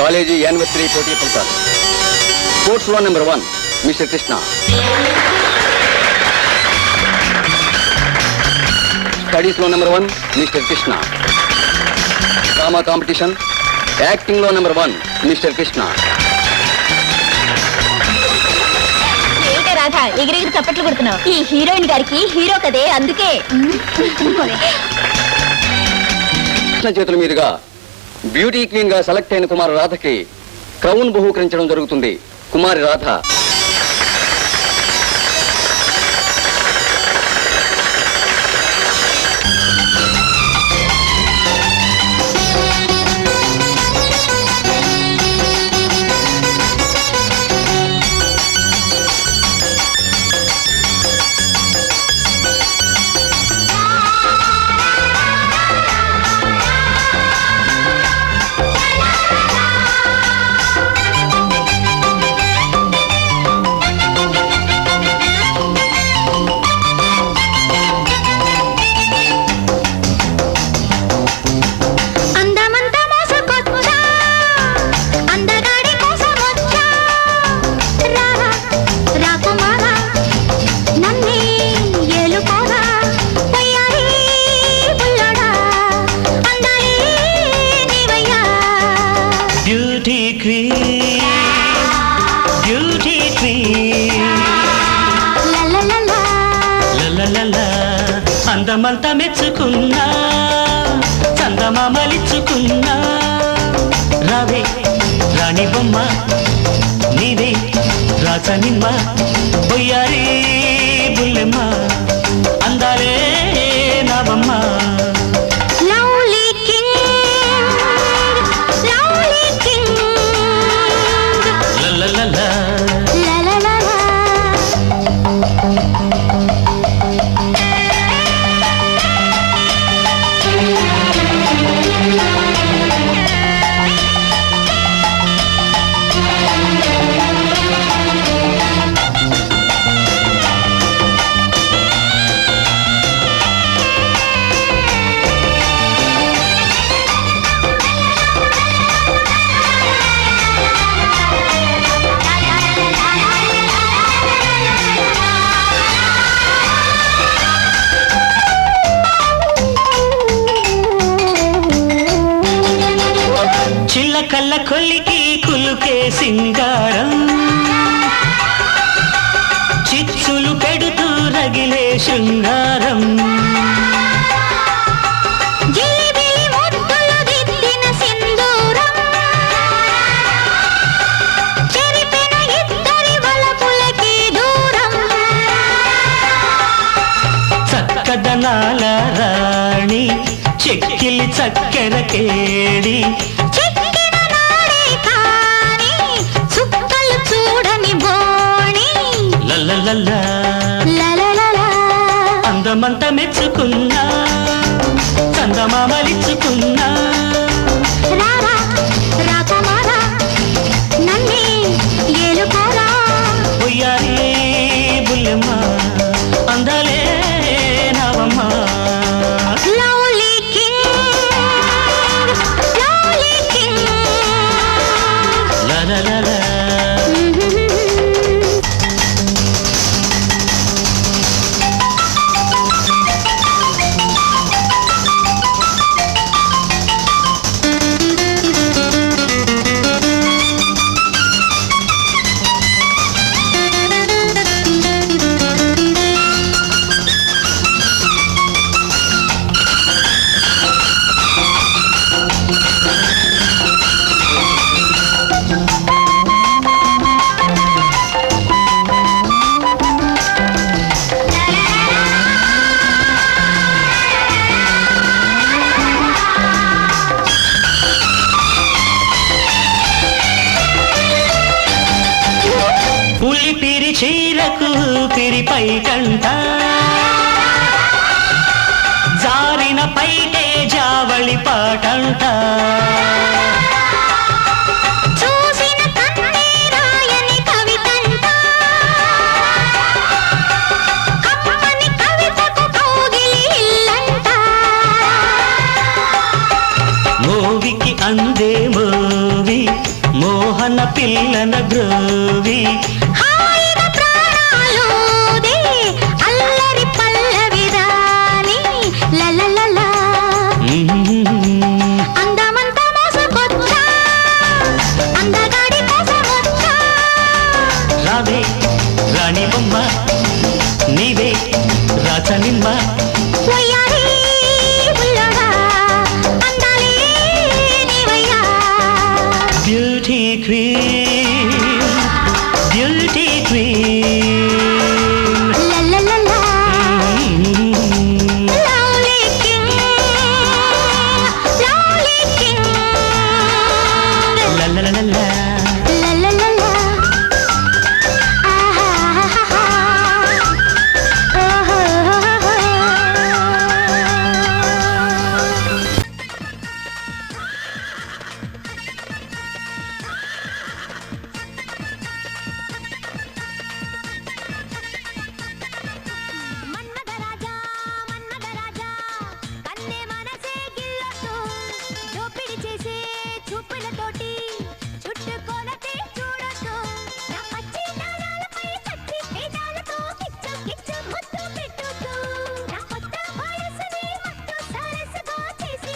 College anniversary పోటీ ఫలితాలు. Sports లో నెంబర్ 1 మిస్టర్ కృష్ణ. స్టడీస్ లో number 1 mister Krishna. Drama competition acting లో నెంబర్ 1 మిస్టర్ కృష్ణ. రాధా ఎగిరెగిరి చప్పట్లు కొడుతున్నావు. ఈ హీరోయిన్ గారికి హీరో కదే, అందుకే. కృష్ణ చేతుల మీదుగా బ్యూటీ క్వీన్ గా సెలెక్ట్ అయిన కుమారి రాధకి క్రౌన్ బహూకరించడం జరుగుతుంది. కుమారి రాధ. అందమంతా మెచ్చుకున్నా, చందమామలిచ్చుకున్నా, రావే రాణి బొమ్మ నీవే రాచనిమ్మ, పొయ్యారి బుల్లెమ్మ, అందాలే నావమ్మ. కళ్ళ కొల్లికి కులుకే సింగారం, చిచ్చులు పెడుతూ రగిలే శృంగారం, చక్కదనాల రాణి చెక్కిలి చక్కెర కేడి, అందమంతా మెచ్చుకున్నా, చందమామలిచ్చుకున్నా, పొయ్యారి బుల్లెమ్మ, అందాలే నావమ్మ. చీరకు పిరిపై కంట జారిన పైటే జావళి పాటంట, చూసిన కన్నే రాయని కవితంట, కమ్మని కవితకు కౌగిలి ఇల్లంట, మోవికి అందే మోవి యవ్వన పిల్లన గ్రోవి హాయిగా ప్రాణాలుదే అల్లరి పల్లవి రాణి లలలలా అందమంతా మోసుకొచ్చా అందగాడి కోసమొచ్చా రావే రాణి బొమ్మ నీవే రాచనిమ్మ వయ్యారి బుల్లోడా అందాలే నీవయ్యా బ్యూటీ క్వీన్